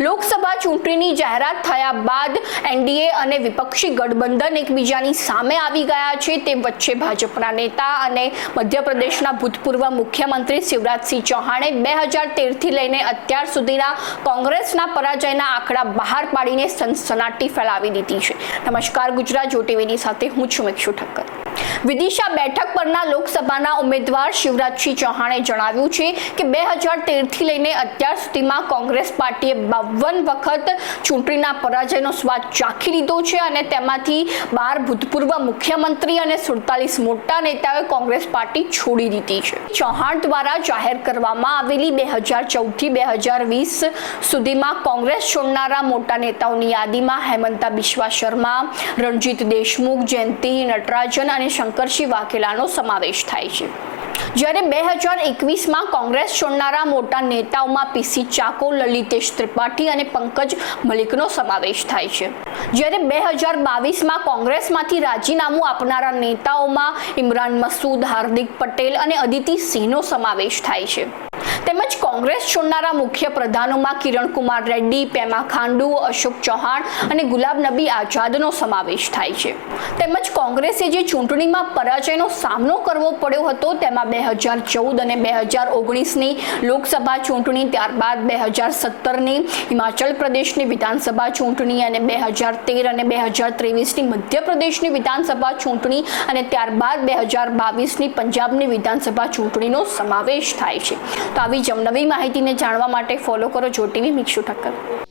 લોકસભા ચૂંટણીની જાહેરાત થયા બાદ એનડીએ અને વિપક્ષી ગઠબંધન એકબીજાની સામે આવી ગયા છે। તે વચ્ચે ભાજપના નેતા અને મધ્યપ્રદેશના ભૂતપૂર્વ મુખ્યમંત્રી શિવરાજસિંહ ચૌહાણે 2013થી લઈને અત્યાર સુધીના કોંગ્રેસના પરાજયના આંકડા બહાર પાડીને સનસનાટી ફેલાવી દીધી છે। નમસ્કાર, ગુજરાત જો ટીવીની સાથે હું છું મિક્ષુ ઠક્કર। વિદિશા બેઠક પરના લોકસભાના ઉમેદવાર શિવરાજસિંહ ચૌહાણે જણાવ્યું છે કે 2013થી લઈને અત્યાર સુધીમાં કોંગ્રેસ પાર્ટીએ 52 વખત ચૂંટણીના પરાજયનો સ્વાદ ચાખી લીધો છે અને તેમાંથી 12 ભૂતપૂર્વ મુખ્યમંત્રી અને 47 મોટા નેતાઓએ કોંગ્રેસ પાર્ટી છોડી દીધી છે। ચૌહાણ દ્વારા જાહેર કરવામાં આવેલી 2014થી 2020 સુધીમાં કોંગ્રેસ છોડનારા મોટા નેતાઓની યાદીમાં હેમંતા બિસ્વા શર્મા, રણજીત દેશમુખ, જયંતિ નટરાજન અને શંકરસિંહ વાઘેલાનો સમાવેશ થાય છે। જ્યારે 2021માં કોંગ્રેસ છોડનારા મોટા નેતાઓમાં પીસી ચાકો, લલિતેશ ત્રિપાઠી અને પંકજ મલિકનો સમાવેશ થાય છે। જ્યારે 2022માં કોંગ્રેસમાંથી રાજીનામું આપનારા નેતાઓમાં ઇમરાન મસૂદ, હાર્દિક પટેલ અને અદિતિ સિંહનો સમાવેશ થાય છે। તેમજ કોંગ્રેસ છોડનારા મુખ્ય પ્રધાનોમાં કિરણ કુમાર રેડ્ડી, પેમા ખાંડુ, અશોક ચૌહાણ અને ગુલાબ નબી આઝાદનો સમાવેશ થાય છે। તેમજ કોંગ્રેસે જે ચૂંટણીમાં પરાજયનો સામનો કરવો પડ્યો હતો તેમાં 2014 અને 2019ની લોકસભા ચૂંટણી, ત્યારબાદ 2017ની હિમાચલ પ્રદેશની વિધાનસભા ચૂંટણી અને 2013 અને 2023ની મધ્યપ્રદેશની વિધાનસભા ચૂંટણી અને ત્યારબાદ 2022ની પંજાબની વિધાનસભા ચૂંટણીનો સમાવેશ થાય છે। તો આવી જ નવી માહિતીને જાણવા માટે ફોલો કરો જો ટીવી મિક્ષુ ઠક્કર।